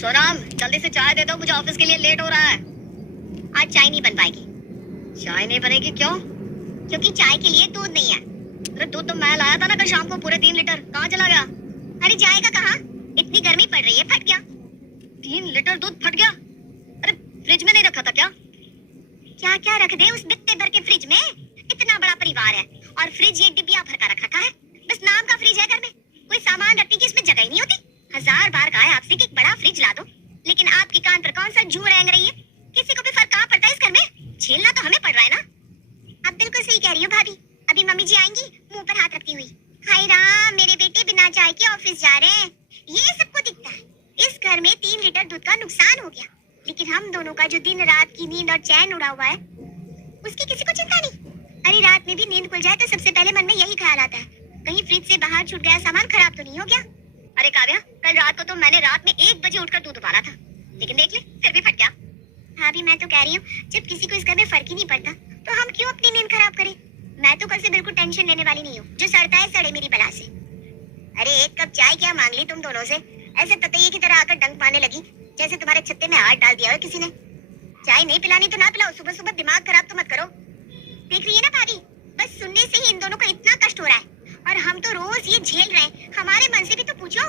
सोनम जल्दी से चाय दे दो, मुझे ऑफिस के लिए लेट हो रहा है। आज चाय नहीं बन पाएगी। चाय नहीं बनेगी क्यों? क्योंकि चाय के लिए दूध नहीं है। अरे दूध तो मैं लाया था ना कल शाम को, पूरे 3 लीटर, कहाँ चला गया? अरे जाएगा कहाँ, इतनी गर्मी पड़ रही है, फट गया। 3 लीटर दूध फट गया? अरे फ्रिज में नहीं रखा था क्या? क्या क्या रख दे उस बित्ते भर के फ्रिज में? इतना बड़ा परिवार है और फ्रिज ये डिब्बिया भर का रखा है। बस नाम का फ्रिज है घर में, कोई सामान रखने की इसमें जगह ही नहीं होती। 1000 बार कहा है आपसे कि एक बड़ा फ्रिज ला दो, लेकिन आपके कान पर कौन सा जू रेंग रही है? किसी को भी फर्क कहाँ पड़ता है इस घर में? झेलना तो हमें पड़ रहा है ना। आप बिल्कुल सही कह रही हो भाभी। अभी मम्मी जी आएंगी मुंह पर हाथ रखती हुई, हाय राम मेरे बेटे बिना चाय के ऑफिस जा रहे हैं। ये सबको दिखता है इस घर में 3 लीटर दूध का नुकसान हो गया, लेकिन हम दोनों का जो दिन रात की नींद और चैन उड़ा हुआ है उसकी किसी को चिंता नहीं। अरे रात में भी नींद खुल जाए तो सबसे पहले मन में यही ख्याल आता है, कहीं फ्रिज से बाहर छूट गया सामान खराब तो नहीं हो गया। अरे काव्या, कल रात को तो मैंने रात में 1 बजे उठकर दूध उबाला था, लेकिन देख ले फिर भी फट गया। भाभी मैं तो कह रही हूँ, जब किसी को इस घर में फर्क ही नहीं पड़ता तो हम क्यों अपनी नींद खराब करें? मैं तो कल से बिल्कुल टेंशन लेने वाली नहीं हूँ, जो सड़ता है सड़े मेरी बला से। अरे 1 कप चाय क्या मांग ली तुम दोनों से? ऐसे ततैये की तरह आकर डंक मारने लगी जैसे तुम्हारे छत्ते में हाथ डाल दिया हो किसी ने। चाय नहीं पिलानी तो ना पिलाओ, सुबह सुबह दिमाग खराब तो मत करो। देख रही है ना भाभी, बस सुनने से ही इन दोनों को इतना कष्ट हो रहा है और हम तो रोज ये झेल रहे हैं। हमारे मन से भी तो पूछो।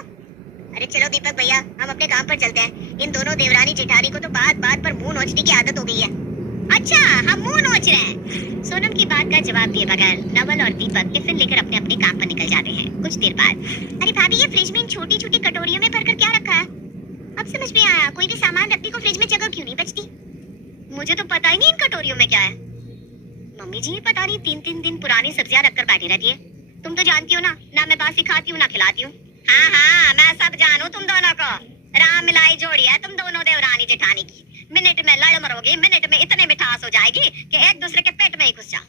अरे चलो दीपक भैया, हम अपने काम पर चलते हैं। इन दोनों देवरानी जेठानी को तो बात बात पर मुंह नोचने की आदत हो गई है। अच्छा हम मुंह नोच रहे हैं? सोनम की बात का जवाब दिए बगैर नवल और दीपक टिफिन लेकर अपने अपने काम पर निकल जाते हैं। कुछ देर बाद, अरे भाभी ये फ्रिज में इन छोटी छोटी कटोरियों में भरकर क्या रखा है? अब समझ में आया, कोई भी सामान रखने को फ्रिज में जगह क्यों नहीं बचती। मुझे तो पता ही नहीं इन कटोरियों में क्या है। मम्मी जी पता नहीं 3-3 दिन पुरानी सब्जियां रखकर बैठी रहती है। तुम तो जानती हो ना मैं बासी खाती हूँ ना खिलाती हूँ। हाँ मैं सब जानू तुम दोनों को। राम मिलाई जोड़ी है तुम दोनों देवरानी जेठानी की। मिनट में लड़ मरोगी, मिनट में इतने मिठास हो जाएगी कि एक दूसरे के पेट में ही घुस जाओ।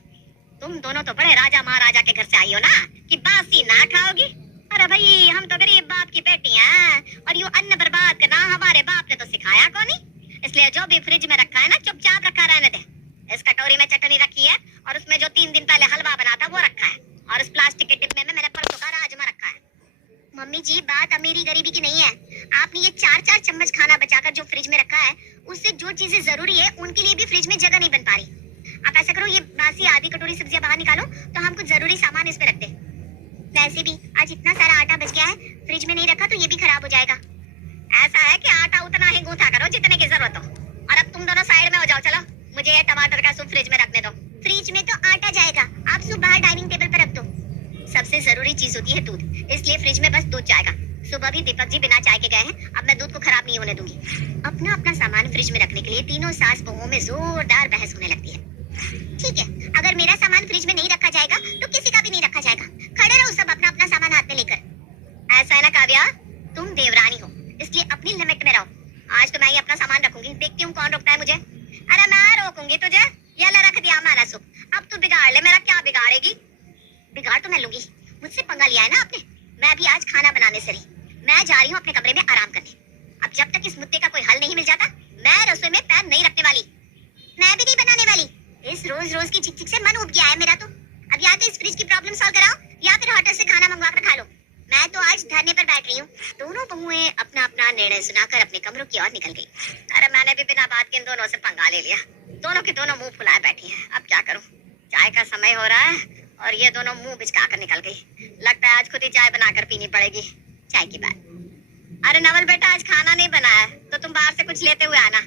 तुम दोनों तो बड़े राजा महाराजा के घर से आई हो ना, कि बासी ना खाओगी। अरे भाई हम तो गरीब बाप की बेटी हैं और यूं अन्न बर्बाद करना हमारे बाप ने तो सिखाया को नहीं। इसलिए जो भी फ्रिज में रखा है ना चुपचाप रखा रहने दे। इस कटोरी में चटनी रखी है और उसमें जो 3 दिन पहले हलवा बना था वो रखा है, और इस प्लास्टिक के डिब्बे में मैंने परसों का राजमा रखा है। मम्मी जी बात अमीरी गरीबी की नहीं है, आपने ये 4-4 चम्मच खाना बचाकर जो फ्रिज में रखा है उससे जो चीजें जरूरी है उनके लिए भी फ्रिज में जगह नहीं बन पा रही। आप ऐसा करो, ये बासी आधी कटोरी सब्जियां बाहर निकालो तो हम कुछ जरूरी सामान इसमें रख दें। वैसे भी आज इतना सारा आटा बच गया है, फ्रिज में नहीं रखा तो ये भी खराब हो जाएगा। ऐसा है कि आटा उतना ही गूंथा करो जितने की जरूरत हो, और अब तुम दोनों साइड में हो जाओ। चलो मुझे ये टमाटर का सूप फ्रिज में रखने दो। फ्रिज में तो आटा जाएगा, आप सूप बाहर डाइनिंग टेबल पर रख दो। सबसे जरूरी चीज होती है दूध, इसलिए फ्रिज में बस दूध जाएगा। सुबह भी दीपक जी बिना चाय के गए हैं, अब मैं दूध को खराब नहीं होने दूंगी। अपना अपना सामान फ्रिज में रखने के लिए तीनों सास बहुओं में जोरदार बहस होने लगती है। ठीक है, अगर मेरा सामान फ्रिज में नहीं रखा जाएगा तो किसी का भी नहीं रखा जाएगा। खड़े रहो सब अपना अपना सामान हाथ में लेकर। ऐसा है ना काव्या, तुम देवरानी हो इसलिए अपनी लिमिट में रहो। आज तो मैं ही अपना सामान रखूंगी, देखती हूँ कौन रोकता है मुझे। अरे मैं रोकूंगी तुझे। ये ले रख दिया मैंने सूप, अब तू बिगाड़ ले। मेरा क्या बिगाड़ेगी? बिगाड़ तो मैं लूंगी, मुझसे पंगा लिया है ना आपने। मैं भी आज खाना बनाने से रही, मैं जा रही हूँ अपने कमरे में आराम करने। अब जब तक इस मुद्दे का कोई हल नहीं मिल जाता मैं रसोई में पैर नहीं रखने वाली। मैं भी नहीं बनाने वाली। इस रोज रोज की चिक से मन उब गया है मेरा तो। अब या तो इस फ्रिज की प्रॉब्लम सॉल्व कराओ या फिर होटल से खाना मंगवा कर खा लो। मैं तो आज धरने पर बैठ रही हूँ। दोनों बहुएं अपना अपना निर्णय सुनाकर अपने कमरों की ओर निकल गई। अरे मैंने भी बिना बात के इन दोनों से पंगा ले लिया। दोनों के दोनों मुंह फुलाए बैठी हैं। अब क्या करूं? चाय का समय हो रहा है और ये दोनों मुंह बिचका कर निकल गई। लगता है आज खुद ही चाय बनाकर पीनी पड़ेगी। चाय की बात। अरे नवल बेटा, आज खाना नहीं बनाया तो तुम बाहर से कुछ लेते हुए आना।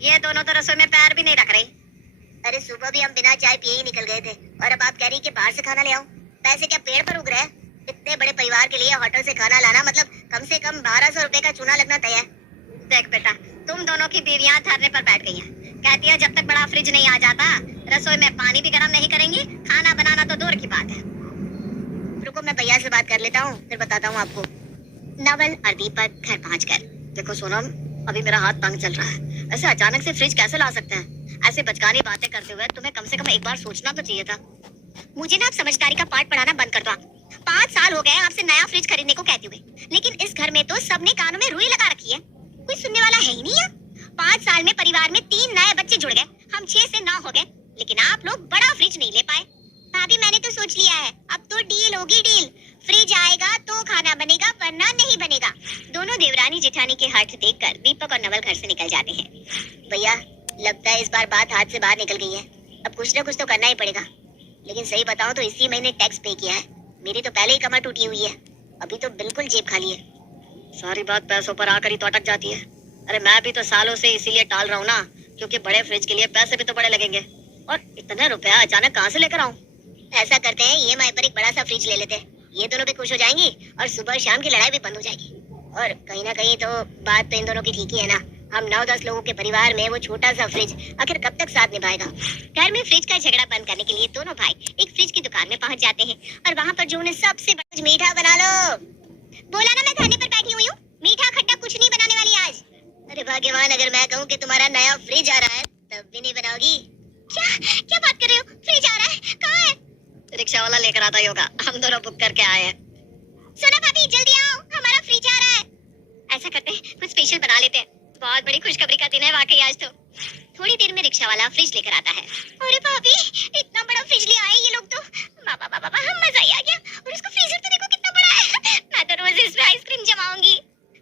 ये दोनों तो रसोई में पैर भी नहीं रख रही। अरे सुबह भी हम बिना चाय पिए ही निकल गए थे और अब आप कह रही कि बाहर से खाना ले आओ। पैसे क्या पेड़ पर उग रहे हैं? इतने बड़े परिवार के लिए होटल से खाना लाना मतलब कम से कम 1200 रुपए का चूना लगना तय है। देख बेटा, तुम दोनों की बीवियां धरने पर बैठ गई हैं। कहती है जब तक बड़ा फ्रिज नहीं आ जाता रसोई में पानी भी गर्म नहीं करेंगी, खाना बनाना तो दूर की बात है। रुको मैं भैया से बात कर लेता हूँ, फिर बताता हूँ आपको। नवल और दीपक घर पहुंचकर, देखो सोनम, अभी मेरा हाथ तंग चल रहा है। ऐसे अचानक से फ्रिज कैसे ला सकते हैं? ऐसे बचकानी बातें करते हुए तुम्हें कम से कम एक बार सोचना तो चाहिए था। मुझे ना आप समझदारी का पाठ पढ़ाना बंद कर दो। 5 साल हो गए आपसे नया फ्रिज खरीदने को कहते हुए, लेकिन इस घर में तो सबने कानों में रुई लगा रखी है। कोई सुनने वाला है ही नहीं है। 5 साल में परिवार में 3 नए बच्चे जुड़ गए, हम 6 से 9 हो गए, लेकिन आप लोग बड़ा फ्रिज नहीं ले पाए। भाभी मैंने तो सोच लिया है, अब तो डील होगी डील। फ्रिज आएगा तो खाना बनेगा, वरना नहीं बनेगा। दोनों देवरानी जेठानी के हठ देखकर दीपक और नवल घर से निकल जाते हैं। भैया, लगता है इस बार बात हाथ से बाहर निकल गई है। अब कुछ ना कुछ तो करना ही पड़ेगा। लेकिन सही बताओ तो इसी महीने टैक्स पे किया है। मेरी तो पहले ही कमर टूटी हुई है, अभी तो बिल्कुल जेब खाली है। सारी बात पैसों पर आकर ही तो अटक जाती है। अरे मैं भी तो सालों से इसीलिए टाल रहा हूँ ना, क्योंकि बड़े फ्रिज के लिए पैसे भी तो बड़े लगेंगे, और इतने रुपया अचानक कहाँ से लेकर आऊँ? ऐसा करते हैं, ईएमआई पर एक बड़ा सा फ्रिज ले लेते हैं। ये दोनों भी खुश हो जाएंगी और सुबह शाम की लड़ाई भी बंद हो जाएगी। और कहीं ना कहीं तो बात तो इन दोनों की ठीक ही है ना। हम 9-10 लोगों के परिवार में वो छोटा सा फ्रिज आखिर कब तक साथ निभाएगा? घर में फ्रिज का झगड़ा बंद करने के लिए दोनों भाई एक फ्रिज की दुकान में पहुंच जाते हैं और वहाँ पर जो उन्हें सबसे कुछ मीठा बना लो। बोला ना मैं खाने पर बैठी हुई हूँ, मीठा खट्टा कुछ नहीं बनाने वाली आज। अरे भाग्यवान, अगर मैं कहूँ कि तुम्हारा नया फ्रिज आ रहा है तब भी नहीं बनाओगी। क्या क्या बात कर रहे हो? फ्रिज आ रहा है? कहाँ है? रिक्शा वाला लेकर आता ही होगा, हम दोनों बुक करके आए हैं। सोना भाभी जल्दी आओ, हमारा फ्रिज आ रहा है। ऐसा करते हैं, कुछ स्पेशल बना लेते हैं। बहुत बड़ी खुशखबरी का दिन है वाकई आज तो। थोड़ी देर में रिक्शा वाला फ्रिज लेकर आता है। अरे भाभी, इतना बड़ा फ्रिज ले आए ये लोग तो। बाबा बाबा बाबा, हम मजा ही आ गया। और इसका फ्रीजर तो देखो कितना बड़ा है। मैं तो रोज इसमें आइसक्रीम जमाऊंगी।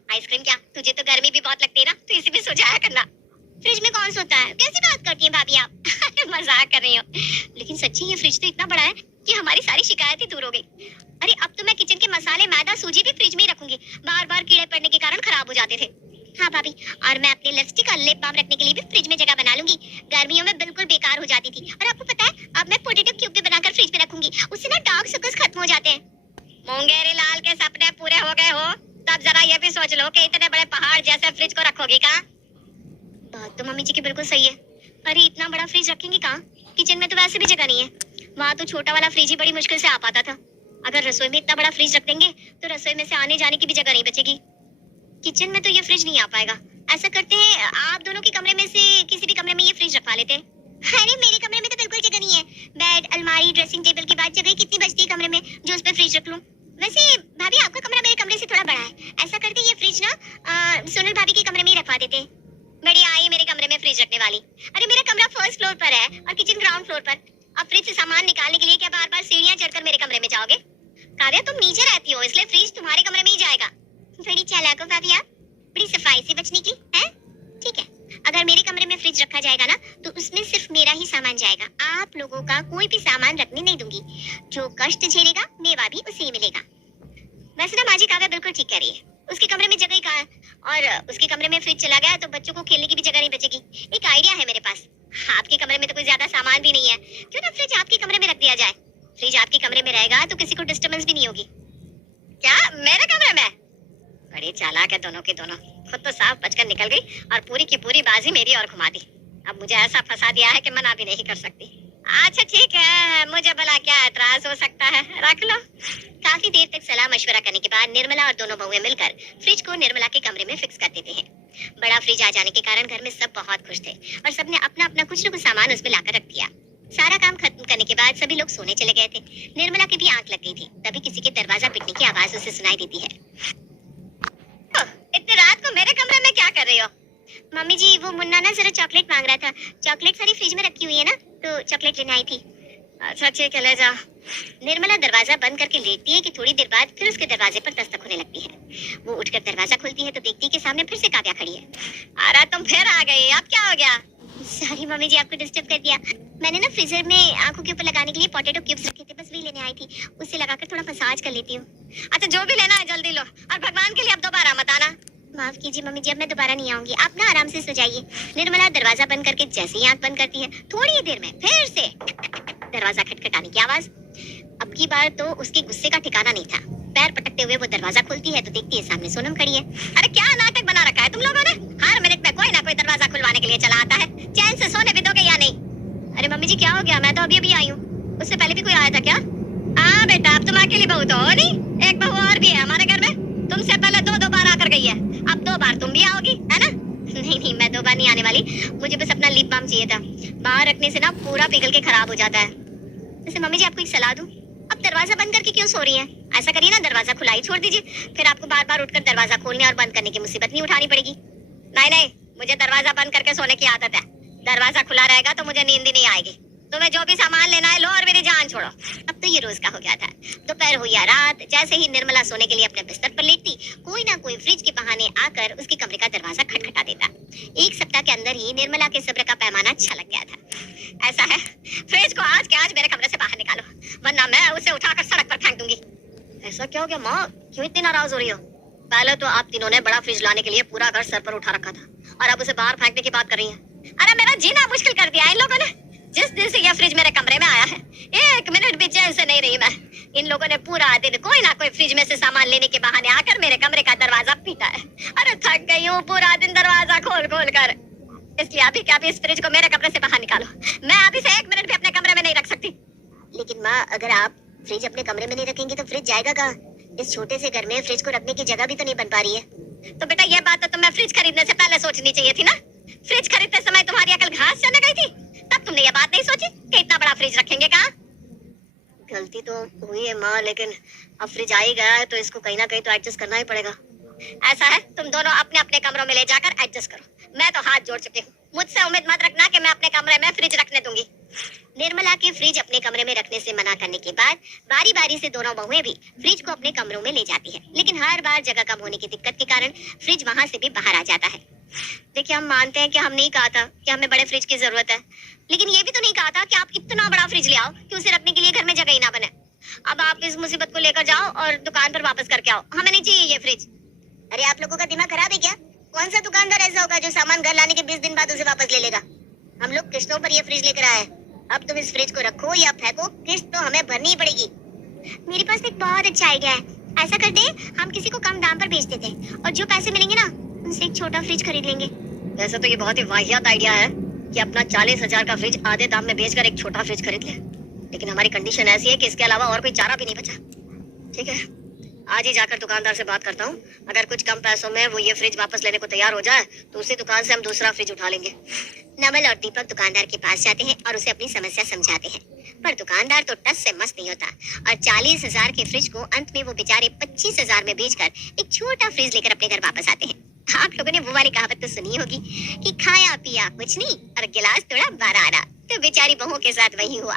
आइसक्रीम क्या, तुझे तो गर्मी भी बहुत लगती है ना, तो इसी में सो जाया करना। फ्रिज में कौन सोता है? कैसी बात करती हैं भाभी आप? मजाक कर रही हो, लेकिन सच्ची ये फ्रिज तो इतना बड़ा है कि हमारी सारी शिकायतें दूर हो गई। अरे अब तो मैं किचन के मसाले, मैदा, सूजी भी फ्रिज में ही रखूंगी। बार बार कीड़े पड़ने के कारण खराब हो जाते थे। हाँ भाभी, और मैं अपने लिपस्टिक और लिप बाम रखने के लिए भी फ्रिज में जगह बना लूंगी। गर्मियों में बिल्कुल बेकार हो जाती थी। और आपको पता है, अब मैं पोटैटो क्यूब भी बनाकर फ्रिज में रखूंगी। उससे ना डार्क सर्कल्स खत्म हो जाते हैं। मुंगेरी लाल के सपने पूरे हो गए हो, तब जरा ये भी सोच लो कि इतने बड़े पहाड़ जैसे फ्रिज को रखोगी कहाँ? बात तो मम्मी जी की बिल्कुल सही है। अरे इतना बड़ा फ्रिज रखेंगे कहाँ? किचन में तो वैसे भी जगह नहीं है। वहाँ तो छोटा वाला फ्रिज ही बड़ी मुश्किल से आ पाता था। अगर रसोई में इतना बड़ा फ्रिज रख देंगे तो रसोई में से आने जाने की भी जगह नहीं बचेगी। किचन में तो ये फ्रिज नहीं आ पाएगा। ऐसा करते हैं, आप दोनों के कमरे में से किसी भी कमरे में ये फ्रिज रखवा लेते हैं। अरे मेरे कमरे में तो बिल्कुल जगह नहीं है। बेड, अलमारी, ड्रेसिंग टेबल के बाद जगह कितनी बचती है कमरे में जो उस पे फ्रिज रख लूं? वैसे भाभी, आपका कमरा मेरे कमरे से थोड़ा बड़ा है। ऐसा करते ये फ्रिज ना सोनल भाभी के कमरे में ही रखवा देते। बड़ी आई मेरे कमरे में फ्रिज रखने वाली। अरे मेरा कमरा फर्स्ट फ्लोर पर है और किचन ग्राउंड फ्लोर पर। अब फ्रिज से सामान निकालने के लिए क्या बार बार सीढ़ियां चढ़कर मेरे कमरे में जाओगे? काव्या, तुम नीचे रहती हो, इसलिए फ्रिज तुम्हारे कमरे में ही जाएगा। बड़ी चालाक हो भाभी आप, बड़ी सफाई से बच निकली हैं। ठीक है, अगर मेरे कमरे में फ्रिज रखा जाएगा ना तो उसमें सिर्फ मेरा ही सामान जाएगा। आप लोगों का कोई भी सामान रखने नहीं दूंगी। जो कष्ट झेलेगा मेवा भी उसे ही मिलेगा। वैसे ना माँ जी, काव्या बिल्कुल ठीक कह रही है। उसके कमरे में जगह ही कहाँ है, और उसके कमरे में फ्रिज चला गया तो बच्चों को खेलने की भी जगह नहीं बचेगी। एक आइडिया है मेरे पास। आपके कमरे में तो कोई ज्यादा सामान भी नहीं है, क्यों ना फ्रिज आपके कमरे में रख दिया जाए। फ्रिज आपके कमरे में रहेगा तो किसी को डिस्टर्बेंस भी नहीं होगी। क्या मेरे कमरे में? बड़ी चालाक है दोनों की दोनों। खुद तो साफ बचकर निकल गई और पूरी की पूरी बाजी मेरी और घुमा दी। अब मुझे ऐसा फंसा दिया है कि मना भी नहीं कर सकती। अच्छा ठीक है, मुझे भला क्या एतराज हो सकता है, रख लो। काफी देर तक सलाह मशवरा करने के बाद निर्मला और दोनों बहुएं मिलकर फ्रिज को निर्मला के कमरे में फिक्स कर देते हैं। बड़ा फ्रिज आ जाने के कारण घर में सब बहुत खुश थे और सबने अपना अपना कुछ न कुछ सामान उसमें लाकर रख दिया। सारा काम खत्म करने के बाद सभी लोग सोने चले गए थे। निर्मला की भी आंख लग गई थी, तभी किसी के दरवाजा पिटने की आवाज उसे सुनाई देती है। इतनी रात को मेरे कमरे में क्या कर रही हो? मम्मी जी, वो मुन्ना ना जरा चॉकलेट मांग रहा था। चॉकलेट सारी फ्रिज में रखी हुई है ना, तो चॉकलेट लेने आई थी। अच्छा ठीक है, ले जाओ। निर्मला दरवाजा बंद करके लेटती है कि थोड़ी देर बाद फिर उसके दरवाजे पर दस्तक होने लगती है। वो उठकर दरवाजा खोलती है तो देखती है कि सामने फिर से काव्या खड़ी है। अरे तुम फिर आ गई, अब क्या हो गया? सॉरी मम्मी जी, आपको डिस्टर्ब कर दिया। मैंने ना फ्रीजर में आंखों के ऊपर लगाने के लिए पोटैटो क्यूब्स रखे थे, बस वही लेने आई थी। उससे लगाकर थोड़ा मसाज कर लेती हूँ। अच्छा जो भी लेना है जल्दी लो, और भगवान के लिए अब दोबारा मत आना। माफ कीजिए मम्मी जी, अब मैं दोबारा नहीं आऊंगी। आप ना आराम से सो जाइए। निर्मला दरवाजा बंद करके जैसे ही आंख बंद करती है, थोड़ी ही देर में फिर से दरवाजा खटखटाने की आवाज। अब की बार तो उसके गुस्से का ठिकाना नहीं था। पैर पटकते हुए वो दरवाजा खोलती है तो देखती है सामने सोनम खड़ी है। अरे क्या नाटक बना रखा है तुम लोगों ने? हर मिनट में कोई ना कोई दरवाजा खुलवाने के लिए चला आता है। चैन से सोने भी दोगे या नहीं? अरे मम्मी जी क्या हो गया? मैं तो अभी अभी आई हूँ। उससे पहले भी कोई आया था क्या? हाँ बेटा, अब तुम अकेली बहू तो हो नहीं, एक बहू और भी है हमारे घर में। तुमसे पहले दो बार आकर गई है, अब 2 बार तुम भी आओगी, है ना? नहीं, मैं 2 बार नहीं आने वाली। मुझे बस अपना लिप बाम चाहिए था। बाहर रखने से ना पूरा पिघल के खराब हो जाता है। वैसे मम्मी जी, आपको एक सलाह दूं? अब दरवाजा बंद करके क्यों सो रही हैं? ऐसा करिए ना, दरवाजा खुला ही छोड़ दीजिए, फिर आपको बार बार उठकर दरवाजा खोलने और बंद करने की मुसीबत नहीं उठानी पड़ेगी। नहीं नहीं, मुझे दरवाजा बंद करके सोने की आदत है। दरवाजा खुला रहेगा तो मुझे नींद ही नहीं आएगी। तुम्हें जो भी सामान लेना है लो और मेरी जान छोड़ो। अब तो ये रोज का हो गया था। दोपहर हो या रात, जैसे ही निर्मला सोने के लिए अपने बिस्तर पर लेटती, कोई ना कोई फ्रिज के बहाने आकर उसके कमरे का दरवाजा खटखटा देता। एक सप्ताह के अंदर ही निर्मला के सब्र का पैमाना छलक गया था। ऐसा है, फ्रिज को आज के आज मेरे कमरे से बाहर निकालो, वरना मैं उसे उठाकर सड़क पर फेंक दूंगी। ऐसा क्या हो गया माँ, क्यों इतनी नाराज हो रही हो? पहले तो आप तीनों ने बड़ा फ्रिज लाने के लिए पूरा घर सर पर उठा रखा था, और अब उसे बाहर फेंकने की बात कर रही है। अरे मेरा जीना मुश्किल कर दिया इन लोगों ने। जिस दिन से यह फ्रिज मेरे कमरे में आया है, एक मिनट भी चैन से नहीं रही मैं। इन लोगों ने पूरा दिन कोई ना कोई फ्रिज में से सामान लेने के बहाने आकर मेरे कमरे का दरवाजा पीटा है। अरे थक गई हूँ पूरा दिन दरवाजा खोल खोल कर। इसलिए अभी क्या, इस फ्रिज को मेरे कमरे से बाहर निकालो। मैं अभी से एक मिनट भी अपने कमरे में नहीं रख सकती। लेकिन माँ, अगर आप फ्रिज अपने कमरे में नहीं रखेंगी तो फ्रिज जाएगा कहाँ? इस छोटे से घर में फ्रिज को रखने की जगह भी तो नहीं बन पा रही है। तो बेटा ये बात तो तुम्हें फ्रिज खरीदने से पहले सोचनी चाहिए थी ना। फ्रिज खरीदते समय तुम्हारी अकल घास चढ़ने गई थी, तब तुमने ये बात नहीं सोची कि इतना बड़ा फ्रिज रखेंगे कहाँ। गलती तो हुई है माँ, लेकिन अब फ्रिज आ ही गया है तो इसको कहीं ना कहीं तो एडजस्ट करना ही पड़ेगा। ऐसा है, तुम दोनों अपने अपने कमरों में ले जाकर एडजस्ट करो। मैं तो हाथ जोड़ चुकी हूँ, मुझसे उम्मीद मत रखना कि मैं अपने कमरे में फ्रिज रखने दूंगी। निर्मला के फ्रिज अपने कमरे में रखने से मना करने के बाद बारी बारी से दोनों बहुएं भी फ्रिज को अपने कमरों में ले जाती है, लेकिन हर बार जगह कम होने की दिक्कत के कारण फ्रिज वहां से भी बाहर आ जाता है। देखिए, हम मानते हैं कि हम नहीं कहा था कि हमें बड़े फ्रिज की जरूरत है, लेकिन ये भी तो नहीं कहा था कि आप इतना बड़ा फ्रिज ले आओ कि उसे रखने के लिए घर में जगह ही ना बने। अब आप इस मुसीबत को लेकर जाओ और दुकान पर वापस करके आओ, हमें नहीं चाहिए ये फ्रिज। अरे आप लोगों का दिमाग खराब है क्या? कौन सा दुकानदार ऐसा होगा जो सामान घर लाने के 20 दिन बाद उसे वापस ले लेगा? हम लोग किस्तों पर ये फ्रिज लेकर आए। अब तुम इस फ्रिज को रखो या फेंको, किस्त तो हमें भरनी ही पड़ेगी। मेरे पास एक बहुत अच्छा आइडिया है। ऐसा करते हैं, हम किसी को कम दाम पर बेच देते हैं और जो पैसे मिलेंगे ना, उनसे एक छोटा फ्रिज खरीद लेंगे। वैसे तो ये बहुत ही वाहियात आइडिया है कि अपना 40,000 का फ्रिज आधे दाम में बेचकर एक छोटा फ्रिज खरीद ले, लेकिन हमारी कंडीशन ऐसी है कि इसके अलावा और कोई चारा भी नहीं बचा। ठीक है, आज ही जाकर दुकानदार से बात करता हूँ। अगर कुछ कम पैसों में वो ये फ्रिज वापस लेने को तैयार हो जाए तो उसी दुकान से हम दूसरा फ्रिज उठा लेंगे। नवल और दीपक दुकानदार के पास जाते हैं और उसे अपनी समस्या समझाते हैं, पर दुकानदार तो टस से मस नहीं होता और 40,000 के फ्रिज को अंत में वो बेचारे 25,000 में बेचकर एक छोटा फ्रिज लेकर अपने घर वापस आते हैं। आप लोगों ने वो वाली कहावत तो सुनी होगी कि खाया पिया कुछ नहीं और गिलास तोड़ा 12 आना। तो बेचारी बहुओं के साथ वही हुआ।